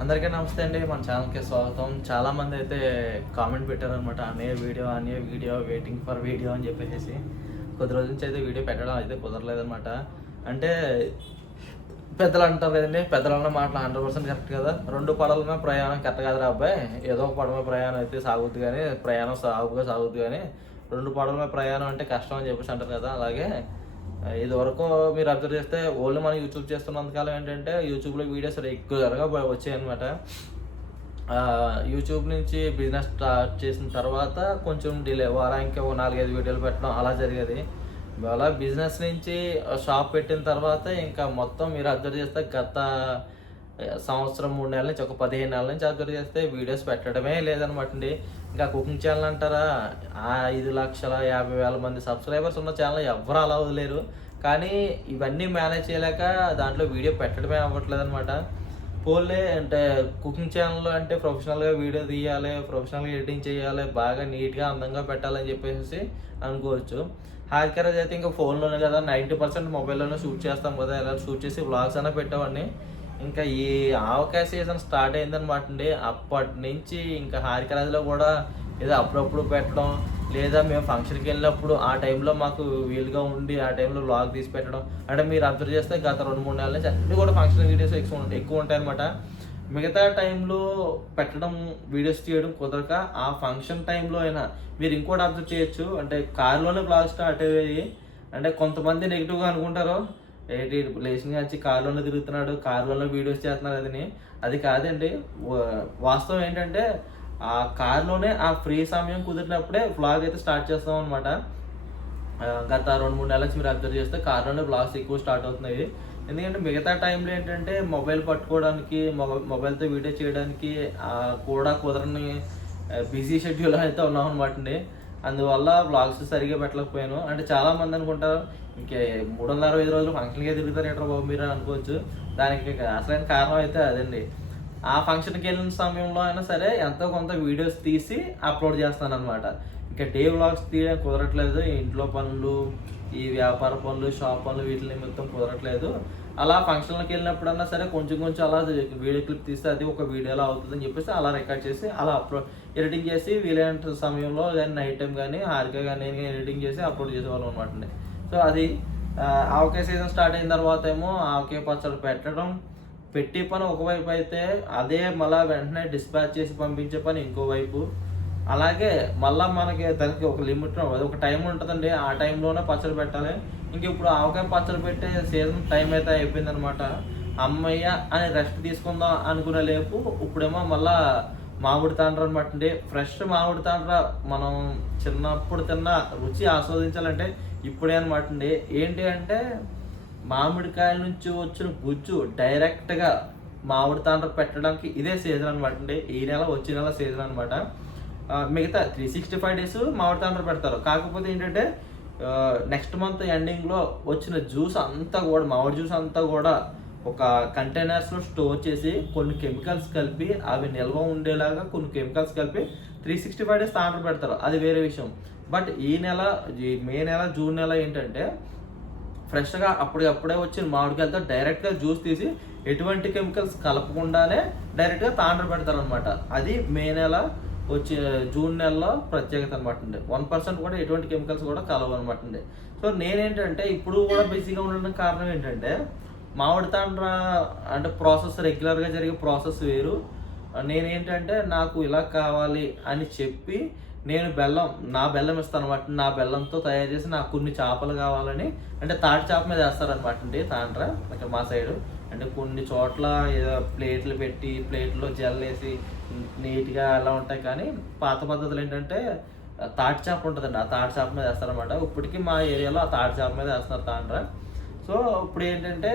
అందరికీ నమస్తే అండి మన ఛానల్కి స్వాగతం. చాలా మంది అయితే కామెంట్ పెట్టారనమాట అనే వీడియో అనే వీడియో వెయిటింగ్ ఫర్ వీడియో అని చెప్పేసి. కొద్ది రోజుల నుంచి అయితే వీడియో పెట్టడం అయితే కుదరలేదనమాట. అంటే పెద్దలు అంటారు కదండి పెద్దలు అన్న మాటలు హండ్రెడ్ పర్సెంట్ కరెక్ట్ కదా. రెండు పడవల ప్రయాణం కరెక్ట్ కాదురా అబ్బాయి. ఏదో ఒక పడవ ప్రయాణం అయితే సాగుద్ది కానీ ప్రయాణం సాగుగా సాగుద్ది కానీ రెండు పడవల మీద ప్రయాణం అంటే కష్టం అని చెప్పేసి అంటారు కదా అలాగే ఇది వరకు మీరు అబ్జర్వ్ చేస్తే ఓన్లీ మనం యూట్యూబ్ చేస్తున్నంతకాలం ఏంటంటే యూట్యూబ్లో వీడియోస్ రెగ్యులర్గా వచ్చాయన్నమాట. యూట్యూబ్ నుంచి బిజినెస్ స్టార్ట్ చేసిన తర్వాత కొంచెం డిలే వారానికి ఒక నాలుగైదు వీడియోలు పెట్టడం అలా జరిగేది. అలా బిజినెస్ నుంచి షాప్ పెట్టిన తర్వాత ఇంకా మొత్తం మీరు అబ్జర్వ్ చేస్తే గత సంవత్సరం మూడు నెలల నుంచి ఒక పదిహేను నెలల నుంచి అబ్జర్వ్ చేస్తే వీడియోస్ పెట్టడమే లేదనమాట అండి. ఇంకా కుకింగ్ ఛానల్ అంటారా? ఆ ఐదు లక్షల యాభై వేల మంది సబ్స్క్రైబర్స్ ఉన్న ఛానల్ ఎవరు అలా వదిలేరు. కానీ ఇవన్నీ మేనేజ్ చేయలేక దాంట్లో వీడియో పెట్టడమే అవ్వట్లేదు అనమాట పోలే అంటే కుకింగ్ ఛానల్ అంటే ప్రొఫెషనల్గా వీడియో తీయాలి ప్రొఫెషనల్గా ఎడిటింగ్ చేయాలి బాగా నీట్గా అందంగా పెట్టాలని చెప్పేసి అనుకోవచ్చు. హార్కర్ అయితే ఇంకా ఫోన్లోనే కదా నైంటీ పర్సెంట్ మొబైల్లోనే షూట్ చేస్తాం కదా ఇలా షూట్ చేసి వ్లాగ్స్ అయినా పెట్టేవాడిని. ఇంకా ఈ ఆవకాయ సీజన్ స్టార్ట్ అయిందనమాట అండి. అప్పటి నుంచి ఇంకా హారికరాజులో కూడా ఏదో అప్పుడప్పుడు పెట్టడం లేదా మేము ఫంక్షన్కి వెళ్ళినప్పుడు ఆ టైంలో మాకు వీలుగా ఉండి ఆ టైంలో లాగ్ తీసి పెట్టడం. అంటే మీరు అబ్జర్వ్ చేస్తే గత రెండు మూడు నెలల నుంచి అన్ని కూడా ఫంక్షన్ వీడియోస్ ఎక్కువ ఉంటాయి ఎక్కువ ఉంటాయి అనమాట మిగతా టైంలో పెట్టడం వీడియోస్ తీయడం కుదరక ఆ ఫంక్షన్ టైంలో అయినా మీరు ఇంకోటి అబ్జర్వ్ చేయొచ్చు. అంటే కారులోనే బ్లాగ్ స్టార్ట్ అయ్యాయి. అంటే కొంతమంది నెగిటివ్గా అనుకుంటారు. ఏంటి లేచిన వచ్చి కారులోనే తిరుగుతున్నాడు కారులోనే వీడియోస్ చేస్తున్నాడు అదని అది కాదండి వాస్తవం ఏంటంటే ఆ కారులోనే ఆ ఫ్రీ సమయం కుదిరినప్పుడే బ్లాగ్ అయితే స్టార్ట్ చేస్తాం అనమాట గత రెండు మూడు నెలల నుంచి మీరు అబ్జర్వ్ చేస్తే కార్లోనే బ్లాగ్స్ ఎక్కువ స్టార్ట్ అవుతున్నాయి. ఎందుకంటే మిగతా టైంలో ఏంటంటే మొబైల్ పట్టుకోవడానికి మొబైల్ మొబైల్తో వీడియో చేయడానికి కూడా కుదరని బిజీ షెడ్యూల్ అయితే ఉన్నాం అనమాట అండి. అందువల్ల బ్లాగ్స్ సరిగా పెట్టలేకపోయాను. అంటే చాలా మంది అనుకుంటారు ఇంకే మూడు వందల అరవై ఐదు రోజులు ఫంక్షన్కి తిరుగుతారు ఏంటో బాబు మీరు అనుకోవచ్చు. దానికి అసలైన కారణం అయితే అదండి. ఆ ఫంక్షన్కి వెళ్ళిన సమయంలో అయినా సరే ఎంతో కొంత వీడియోస్ తీసి అప్లోడ్ చేస్తాను అనమాట ఇంకా డే వ్లాగ్స్ తీయడం కుదరట్లేదు. ఇంట్లో పనులు ఈ వ్యాపార పనులు షాప్ పనులు వీటి నిమిత్తం కుదరట్లేదు. అలా ఫంక్షన్లకు వెళ్ళినప్పుడన్నా సరే కొంచెం కొంచెం అలా వీడియో క్లిప్ తీస్తే అది ఒక వీడియోలో అవుతుందని చెప్పేసి అలా రికార్డ్ చేసి అలా అప్లోడ్ ఎడిటింగ్ చేసి వీలైన సమయంలో కానీ నైట్ టైం కానీ హారిక కానీ నేను ఎడిటింగ్ చేసి అప్లోడ్ చేసేవాళ్ళం అనమాట అండి. సో అది ఆవకాయ సీజన్ స్టార్ట్ అయిన తర్వాత ఏమో ఆవకాయ పచ్చడి పెట్టడం పెట్టి పని ఒకవైపు అయితే అదే మళ్ళీ వెంటనే డిస్పాచ్ చేసి పంపించే పని ఇంకోవైపు అలాగే మళ్ళీ మనకి దానికి ఒక లిమిట్ అది ఒక టైం ఉంటుందండి. ఆ టైంలోనే పచ్చడి పెట్టాలి. ఇంక ఇప్పుడు ఆవకాయ పచ్చడి పెట్టే సీజన్ టైం అయితే అయిపోయింది అనమాట అమ్మయ్య అని రెస్ట్ తీసుకుందాం అనుకునే లేపు ఇప్పుడేమో మళ్ళా మామిడి తాండ్ర అనమాట అంటే ఫ్రెష్ మామిడి తాండ్ర మనం చిన్నప్పుడు తిన్న రుచి ఆస్వాదించాలంటే ఇప్పుడే అనమాట అండి. ఏంటి అంటే మామిడికాయల నుంచి వచ్చిన గుజ్జు డైరెక్ట్గా మామిడి తాండ్ర పెట్టడానికి ఇదే సీజన్ అనమాట అండి. ఈ నెల వచ్చే నెల సీజన్ అనమాట మిగతా త్రీ సిక్స్టీ ఫైవ్ డేస్ మామిడి తాండ్ర పెడతారు. కాకపోతే ఏంటంటే నెక్స్ట్ మంత్ ఎండింగ్లో వచ్చిన జ్యూస్ అంతా కూడా మామిడి జ్యూస్ అంతా కూడా ఒక కంటైనర్స్లో స్టోర్ చేసి కొన్ని కెమికల్స్ కలిపి అవి నిల్వ ఉండేలాగా కొన్ని కెమికల్స్ కలిపి three sixty five days order పెడతారు. అది వేరే విషయం. బట్ ఈ నెల ఈ మే నెల జూన్ నెల ఏంటంటే ఫ్రెష్గా అప్పుడప్పుడే అప్పుడే వచ్చిన మామిడికాయలతో డైరెక్ట్గా జ్యూస్ తీసి ఎటువంటి కెమికల్స్ కలపకుండానే డైరెక్ట్గా తాండ్ర పెడతారు అనమాట అది మే నెల వచ్చే జూన్ నెలలో ప్రత్యేకత అనమాట అండి. వన్ పర్సెంట్ కూడా ఎటువంటి కెమికల్స్ కూడా కలవు అనమాట అండి. సో నేనేంటంటే ఇప్పుడు కూడా బిజీగా ఉండడం కారణం ఏంటంటే మామిడి తాండ్ర అంటే ప్రాసెస్ రెగ్యులర్గా జరిగే ప్రాసెస్ వేరు. నేనేంటంటే నాకు ఇలా కావాలి అని చెప్పి నేను బెల్లం నా బెల్లం ఇస్తాను అనమాట నా బెల్లంతో తయారు చేసి నాకు కొన్ని చేపలు కావాలని అంటే తాటి చేప మీద వేస్తారనమాట అండి తాండ్ర ఇక్కడ మా సైడు. అంటే కొన్ని చోట్ల ఏదో ప్లేట్లు పెట్టి ప్లేట్లో జెల్ వేసి నీట్గా అలా ఉంటాయి. కానీ పాత పద్ధతులు ఏంటంటే తాటి చేప ఉంటుందండి. ఆ తాటి చేప మీద వేస్తారనమాట ఇప్పటికీ మా ఏరియాలో ఆ తాటి చేప మీద వేస్తున్నారు తాండ్ర. సో ఇప్పుడు ఏంటంటే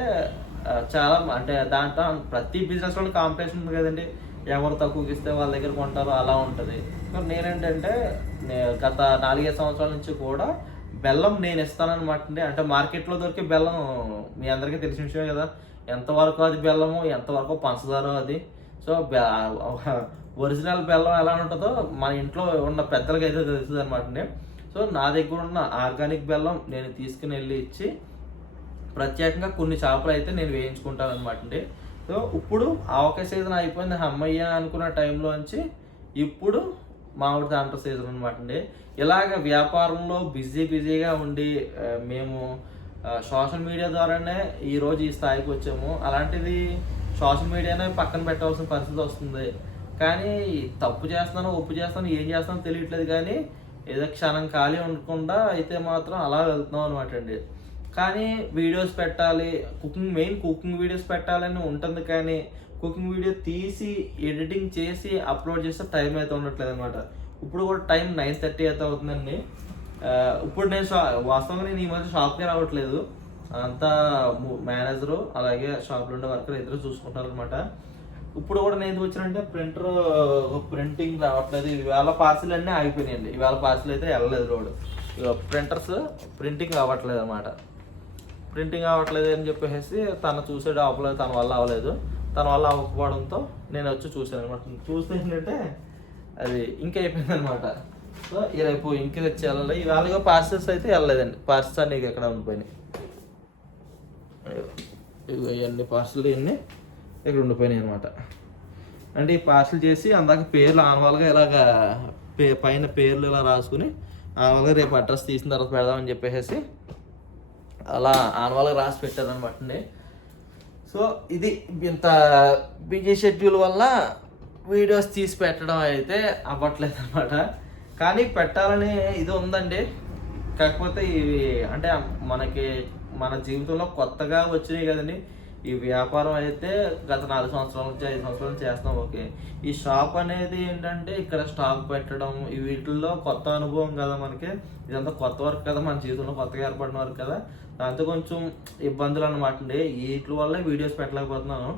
చాలా అంటే దాంట్లో ప్రతి బిజినెస్లో కాంపిటీషన్ ఉంది కదండి. ఎవరు తక్కువకి ఇస్తే వాళ్ళ దగ్గర కొంటారో అలా ఉంటుంది. సో నేనేంటంటే గత నాలుగైదు సంవత్సరాల నుంచి కూడా బెల్లం నేను ఇస్తానన్నమాట అండి అంటే మార్కెట్లో దొరికే బెల్లం మీ అందరికీ తెలిసిన విషయమే కదా. ఎంతవరకు అది బెల్లము ఎంతవరకు పంచదార అది. సో ఒరిజినల్ బెల్లం ఎలా ఉంటుందో మన ఇంట్లో ఉన్న పెద్దలకి అయితే తెలుస్తుంది అనమాట అండి సో నా దగ్గర ఉన్న ఆర్గానిక్ బెల్లం నేను తీసుకుని వెళ్ళి ఇచ్చి ప్రత్యేకంగా కొన్ని చేపలు అయితే నేను వేయించుకుంటాను అనమాట అండి సో ఇప్పుడు ఆవకాయ సీజన్ అయిపోయింది అమ్మయ్య అనుకున్న టైంలోంచి ఇప్పుడు మామిడి తాండ్ర సీజన్ అనమాట అండి. ఇలాగ వ్యాపారంలో బిజీ బిజీగా ఉండి మేము సోషల్ మీడియా ద్వారానే ఈరోజు ఈ స్థాయికి వచ్చాము. అలాంటిది సోషల్ మీడియానే పక్కన పెట్టవలసిన పరిస్థితి వస్తుంది. కానీ తప్పు చేస్తున్నాను ఒప్పు చేస్తాను ఏం చేస్తానో తెలియట్లేదు కానీ ఏదో క్షణం ఖాళీ ఉండకుండా అయితే మాత్రం అలా వెళ్తున్నాం అనమాట అండి. కానీ వీడియోస్ పెట్టాలి కుకింగ్ మెయిన్ కుకింగ్ వీడియోస్ పెట్టాలని ఉంటుంది కానీ కుకింగ్ వీడియో తీసి ఎడిటింగ్ చేసి అప్లోడ్ చేస్తే టైం అయితే ఉండట్లేదు అనమాట ఇప్పుడు కూడా టైం నైన్ థర్టీ అయితే అవుతుందండి. ఇప్పుడు నేను షా వాస్తవంగా నేను ఈ మధ్య షాప్కి రావట్లేదు. అంతా మేనేజరు అలాగే షాప్లో ఉండే వర్కర్ ఇద్దరు చూసుకుంటారు అనమాట ఇప్పుడు కూడా నేను ఎందుకు వచ్చానంటే ప్రింటర్ ప్రింటింగ్ రావట్లేదు. ఇవాళ పార్సిల్ అన్నీ ఆగిపోయినాయండి. ఇవాళ పార్సిల్ అయితే వెళ్ళలేదు రోడ్. ప్రింటర్స్ ప్రింటింగ్ అవ్వట్లేదు అనమాట ప్రింటింగ్ అవ్వట్లేదు అని చెప్పేసి తను చూసే అవ్వలేదు తన వల్ల అవ్వలేదు. తన వల్ల అవ్వకపోవడంతో నేను వచ్చి చూసాను అనమాట చూస్తే ఏంటంటే అది ఇంక అయిపోయింది అనమాట సో రేపు ఇంక తెచ్చి వెళ్ళాలి ఇవాళగా పార్సల్స్ అయితే వెళ్ళలేదండి. పార్సల్స్ అన్ని ఎక్కడ ఉండిపోయినాయి. ఇవన్నీ పార్సల్ ఇవన్నీ ఇక్కడ ఉండిపోయినాయి అనమాట అంటే ఈ పార్సల్ చేసి అందాక పేర్లు ఆనవాళ్ళగా ఇలాగ పే పైన పేర్లు ఇలా రాసుకుని ఆనవాళ్ళగా రేపు అడ్రస్ తీసిన తర్వాత పెడదామని చెప్పేసి అలా ఆనవాళ్ళగా రాసి పెట్టారనమాట అండి. సో ఇది ఇంత బిజీ షెడ్యూల్ వల్ల వీడియోస్ తీసి పెట్టడం అయితే అవ్వట్లేదు అనమాట కానీ పెట్టాలని ఇది ఉందండి. కాకపోతే ఇవి అంటే మనకి మన జీవితంలో కొత్తగా వచ్చినాయి కదండి. ఈ వ్యాపారం అయితే గత నాలుగు సంవత్సరాల నుంచి ఐదు సంవత్సరాల నుంచి చేస్తున్నాం. ఓకే. ఈ షాప్ అనేది ఏంటంటే ఇక్కడ స్టాక్ పెట్టడం వీటిల్లో కొత్త అనుభవం కదా మనకి. ఇదంతా కొత్త వర్క్ కదా మన జీవితంలో కొత్తగా ఏర్పడిన వర్క్ కదా. దాంతో కొంచెం ఇబ్బందులు అనమాట అండి. వీటి వల్ల వీడియోస్ పెట్టలేకపోతున్నాను.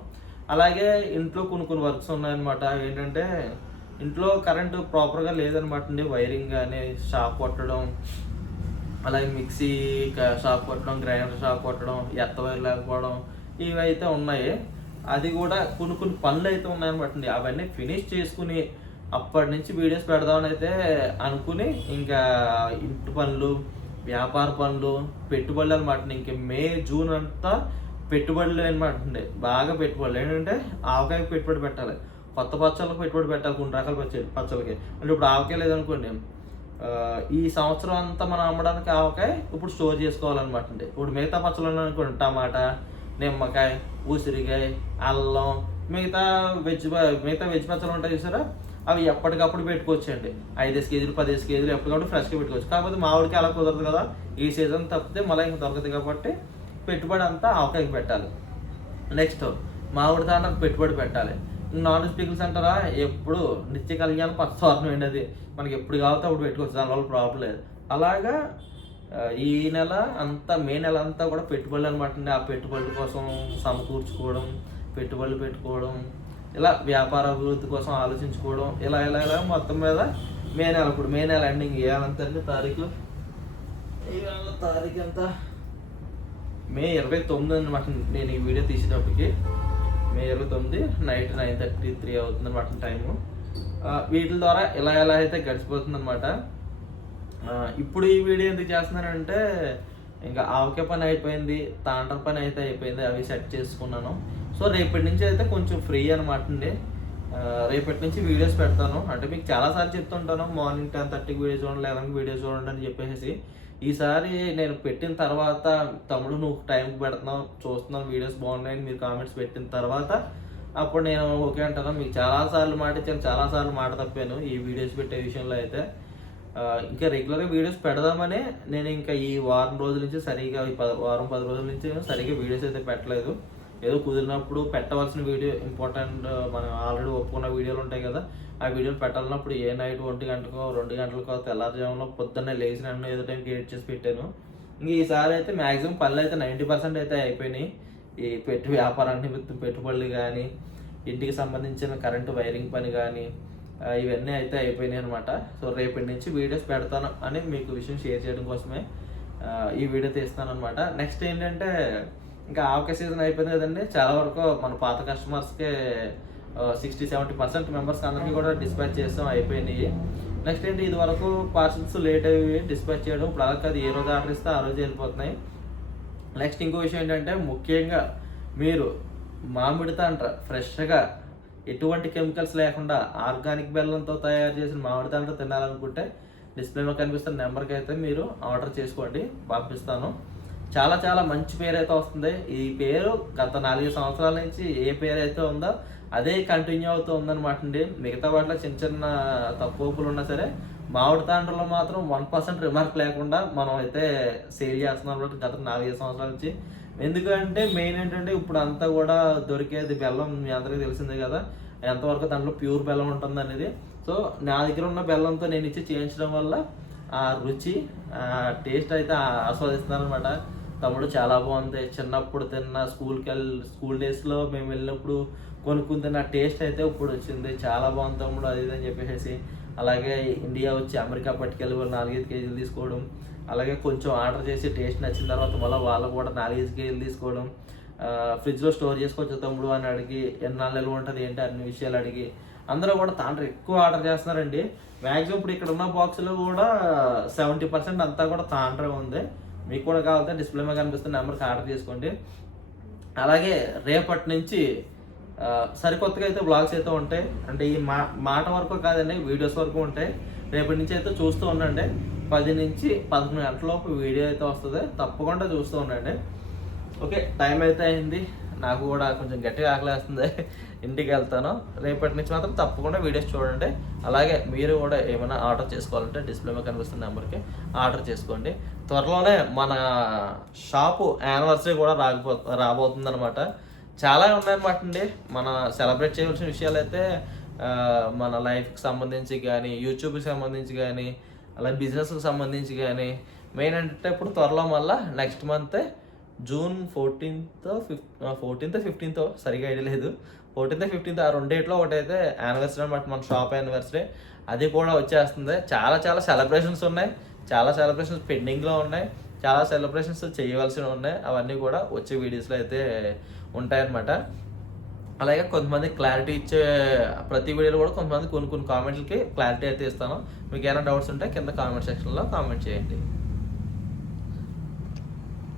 అలాగే ఇంట్లో కొన్ని కొన్ని వర్క్స్ ఉన్నాయన్నమాట. ఏంటంటే ఇంట్లో కరెంటు ప్రాపర్గా లేదనమాట అండి. వైరింగ్ కానీ షాప్ కొట్టడం అలాగే మిక్సీ షాక్ షాప్ కొట్టడం గ్రైండర్ షాప్ కొట్టడం ఎత్త వైర్ లేకపోవడం ఇవి అయితే ఉన్నాయి. అది కూడా కొన్ని కొన్ని పనులు అయితే ఉన్నాయన్నమాట అండి. అవన్నీ ఫినిష్ చేసుకుని అప్పటి నుంచి వీడియోస్ పెడదామని అయితే అనుకుని ఇంకా ఇంటి పనులు వ్యాపార పనులు పెట్టుబడులు అనమాట ఇంక మే జూన్ అంతా పెట్టుబడులు అనమాట ఉండే. బాగా పెట్టుబడులు. ఏంటంటే ఆవకాయకు పెట్టుబడి పెట్టాలి. కొత్త పచ్చళ్ళకి పెట్టుబడి పెట్టాలి కొన్ని రకాల పచ్చడి పచ్చళ్ళకి. అంటే ఇప్పుడు ఆవకాయ లేదనుకోండి ఈ సంవత్సరం అంతా మనం అమ్మడానికి ఆవకాయ ఇప్పుడు స్టోర్ చేసుకోవాలన్నమాట అండి ఇప్పుడు మిగతా పచ్చళ్ళు అనుకోండి టమాటా నిమ్మకాయ ఉసిరికాయ అల్లం మిగతా వెజ్ మిగతా వెజ్ పచ్చళ్ళు ఉంటాయి చూసారా? అవి ఎప్పటికప్పుడు పెట్టుకోవచ్చండి. ఐదేసి కేజీలు పదిహేను కేజీలు ఎప్పటికప్పుడు ఫ్రెష్గా పెట్టుకోవచ్చు. కాకపోతే మామిడికి అలా కుదరదు కదా. ఈ సీజన్ తప్పితే మళ్ళీ ఇంకా దొరకదు కాబట్టి పెట్టుబడి అంతా ఆవకాయకి పెట్టాలి. నెక్స్ట్ మామిడి దానికి పెట్టుబడి పెట్టాలి. నాన్ వెజ్ పికిల్స్ అంటారా? ఎప్పుడు నిత్య కళ్యాణం పచ్చవారం ఏంటి అది. మనకి ఎప్పుడు కావాలో అప్పుడు పెట్టుకోవచ్చు. దానివల్ల ప్రాబ్లం లేదు. అలాగా ఈ నెల అంతా మే నెల అంతా కూడా పెట్టుబడులు అనమాట అండి. ఆ పెట్టుబడుల కోసం సమకూర్చుకోవడం పెట్టుబడులు పెట్టుకోవడం ఇలా వ్యాపార అభివృద్ధి కోసం ఆలోచించుకోవడం ఇలా ఇలా ఇలా మొత్తం మీద మే నెల ఇప్పుడు మే నెల ఎండింగ్ ఏమంత తారీఖు. ఇవాళ తారీఖు ఎంత? మే ఇరవై తొమ్మిది అనమాట నేను ఈ వీడియో తీసేటప్పటికి. మే ఇరవై తొమ్మిది నైట్ నైన్ థర్టీ త్రీ అవుతుంది అనమాట టైము వీటి ద్వారా ఇలా ఎలా అయితే గడిచిపోతుంది అనమాట ఇప్పుడు ఈ వీడియో ఎందుకు చేస్తున్నానంటే ఇంకా ఆవకే పని అయిపోయింది తాండ్ర పని అయితే అయిపోయింది అవి సెట్ చేసుకున్నాను. సో రేపటి నుంచి అయితే కొంచెం ఫ్రీ అనమాట అండి. రేపటి నుంచి వీడియోస్ పెడతాను. అంటే మీకు చాలాసార్లు చెప్తుంటాను మార్నింగ్ టెన్ థర్టీకి వీడియో చూడండి లెవెన్కి వీడియో చూడండి అని చెప్పేసి. ఈసారి నేను పెట్టిన తర్వాత తమ్ముడు నువ్వు టైంకి పెడుతున్నావు చూస్తున్నావు వీడియోస్ బాగున్నాయని మీరు కామెంట్స్ పెట్టిన తర్వాత అప్పుడు నేను ఓకే అంటాను. మీకు చాలాసార్లు మాట ఇచ్చాను చాలాసార్లు మాట తప్పాను ఈ వీడియోస్ పెట్టే విషయంలో అయితే. ఇంకా రెగ్యులర్గా వీడియోస్ పెడదామని నేను ఇంకా ఈ వారం రోజుల నుంచి సరిగా ఈ వారం పది రోజుల నుంచి సరిగా వీడియోస్ అయితే పెట్టలేదు. ఏదో కుదిరినప్పుడు పెట్టవలసిన వీడియో ఇంపార్టెంట్ మనం ఆల్రెడీ ఒప్పుకున్న వీడియోలు ఉంటాయి కదా ఆ వీడియోలు పెట్టాలన్నప్పుడు ఏ నైట్ ఒంటి గంటకో రెండు గంటలకో తెల్లారుజాములో పొద్దున్నే లేచి నన్ను ఏదో టైంకి ఎడిట్ చేసి పెట్టాను. ఇంక ఈసారి అయితే మ్యాక్సిమం పనులు అయితే నైంటీ పర్సెంట్ అయితే అయిపోయినాయి. ఈ పెట్టు వ్యాపారాన్ని నిమిత్తం పెట్టుబడులు కానీ ఇంటికి సంబంధించిన కరెంటు వైరింగ్ పని కానీ ఇవన్నీ అయితే అయిపోయినాయి అనమాట సో రేపటి నుంచి వీడియోస్ పెడతాను అని మీకు విషయం షేర్ చేయడం కోసమే ఈ వీడియో తీస్తాను అనమాట నెక్స్ట్ ఏంటంటే ఇంకా ఆవకాయ సీజన్ అయిపోయింది కదండి. చాలా వరకు మన పాత కస్టమర్స్కే సిక్స్టీ సెవెంటీ పర్సెంట్ మెంబర్స్ అందరికీ కూడా డిస్పాచ్ చేస్తాం అయిపోయినాయి. నెక్స్ట్ ఏంటి? ఇది వరకు పార్సల్స్ లేట్ అయ్యి డిస్పాచ్ చేయడం ఇప్పుడు అలా కాదు ఏ రోజు ఆర్డర్ ఇస్తే ఆ రోజు వెళ్ళిపోతున్నాయి. నెక్స్ట్ ఇంకో విషయం ఏంటంటే ముఖ్యంగా మీరు మామిడి తాండ్ర ఫ్రెష్గా ఎటువంటి కెమికల్స్ లేకుండా ఆర్గానిక్ బెల్లంతో తయారు చేసిన మామిడి తాండ్ర తినాలనుకుంటే డిస్ప్లేలో కనిపిస్తున్న నెంబర్కి అయితే మీరు ఆర్డర్ చేసుకోండి పంపిస్తాను. చాలా చాలా మంచి పేరు అయితే వస్తుంది. ఈ పేరు గత నాలుగు సంవత్సరాల నుంచి ఏ పేరు అయితే ఉందో అదే కంటిన్యూ అవుతూ ఉందన్నమాట అండి. మిగతా వాటిలో చిన్న చిన్న తప్పులు ఉన్నా సరే మామిడి తాండ్రలో మాత్రం వన్ పర్సెంట్ రిమార్క్ లేకుండా మనం అయితే సేల్ చేస్తున్నాం అనమాట గత నాలుగైదు సంవత్సరాల నుంచి. ఎందుకంటే మెయిన్ ఏంటంటే ఇప్పుడు అంతా కూడా దొరికేది బెల్లం మీ అందరికీ తెలిసిందే కదా. ఎంతవరకు దాంట్లో ప్యూర్ బెల్లం ఉంటుంది అనేది. సో నా దగ్గర ఉన్న బెల్లంతో నేను ఇచ్చి చేయించడం వల్ల ఆ రుచి టేస్ట్ అయితే ఆస్వాదిస్తున్నాను అనమాట తమ్ముడు చాలా బాగుంది. చిన్నప్పుడు తిన్న స్కూల్కి వెళ్ళి స్కూల్ డేస్లో మేము వెళ్ళినప్పుడు కొనుక్కుని తిన్న టేస్ట్ అయితే ఇప్పుడు వచ్చింది. చాలా బాగుంది తమ్ముడు అది అని చెప్పేసి అలాగే ఇండియా వచ్చి అమెరికా పట్టుకెళ్ళి వాళ్ళు నాలుగైదు కేజీలు తీసుకోవడం. అలాగే కొంచెం ఆర్డర్ చేసి టేస్ట్ నచ్చిన తర్వాత మళ్ళీ వాళ్ళు కూడా నాలుగైదు కేజీలు తీసుకోవడం. ఫ్రిడ్జ్లో స్టోర్ చేసుకోవచ్చు తమ్ముడు అని అడిగి ఎన్నాళ్ళు నిల్వ ఉంటుంది ఏంటి అన్ని విషయాలు అడిగి. అందరూ కూడా తాండ్ర ఎక్కువ ఆర్డర్ చేస్తున్నారండి. మ్యాక్సిమం ఇప్పుడు ఇక్కడ ఉన్న బాక్స్లో కూడా సెవెంటీ పర్సెంట్ అంతా కూడా తాండ్రే ఉంది. మీకు కూడా కావాలంటే డిస్ప్లే మీద కనిపిస్తున్న నెంబర్కి ఆర్డర్ చేసుకోండి అలాగే రేపటి నుంచి సరికొత్తగా అయితే బ్లాగ్స్ అయితే ఉంటాయి. అంటే ఈ మా మాట వరకు కాదండి వీడియోస్ వరకు ఉంటాయి. రేపటి నుంచి అయితే చూస్తూ ఉండండి. పది నుంచి పదకొండు గంటలలోపు వీడియో అయితే వస్తుంది. తప్పకుండా చూస్తూ ఉండండి. ఓకే టైం అయితే అయింది. నాకు కూడా కొంచెం గట్టిగా ఆకలేస్తుంది. ఇంటికి వెళ్తాను రేపటి నుంచి మాత్రం తప్పకుండా వీడియోస్ చూడండి. అలాగే మీరు కూడా ఏమైనా ఆర్డర్ చేసుకోవాలంటే డిస్ప్లేమే కనిపిస్తున్న నెంబర్కి ఆర్డర్ చేసుకోండి. త్వరలోనే మన షాపు యానివర్సరీ కూడా రాకపో రాబోతుంది అనమాట చాలా ఉన్నాయన్నమాట అండి. మన సెలబ్రేట్ చేయవలసిన విషయాలు అయితే మన లైఫ్కి సంబంధించి కానీ యూట్యూబ్కి సంబంధించి కానీ అలాగే బిజినెస్కి సంబంధించి కానీ మెయిన్ అంటే ఇప్పుడు త్వరలో మళ్ళీ next మంతే June fourteenth fif fourteenth fifteenth సరిగా ఐడియా లేదు. ఫోర్టీన్త్ ఫిఫ్టీన్త్ ఆ రెండు డేట్లో ఒకటైతే యానివర్సరీ అనమాట మన షాప్ యానివర్సరీ అది కూడా వచ్చేస్తుంది. చాలా చాలా సెలబ్రేషన్స్ ఉన్నాయి. చాలా సెలబ్రేషన్స్ పెండింగ్లో ఉన్నాయి. చాలా సెలబ్రేషన్స్ చేయవలసినవి ఉన్నాయి. అవన్నీ కూడా వచ్చే వీడియోస్లో అయితే ఉంటాయన్నమాట. అలాగే కొంతమంది క్లారిటీ ఇచ్చే ప్రతి వీడియోలో కూడా కొంతమంది కొన్ని కొన్ని కామెంట్లకి క్లారిటీ అయితే ఇస్తాను. మీకు ఏమైనా డౌట్స్ ఉంటే కింద కామెంట్ సెక్షన్లో కామెంట్ చేయండి.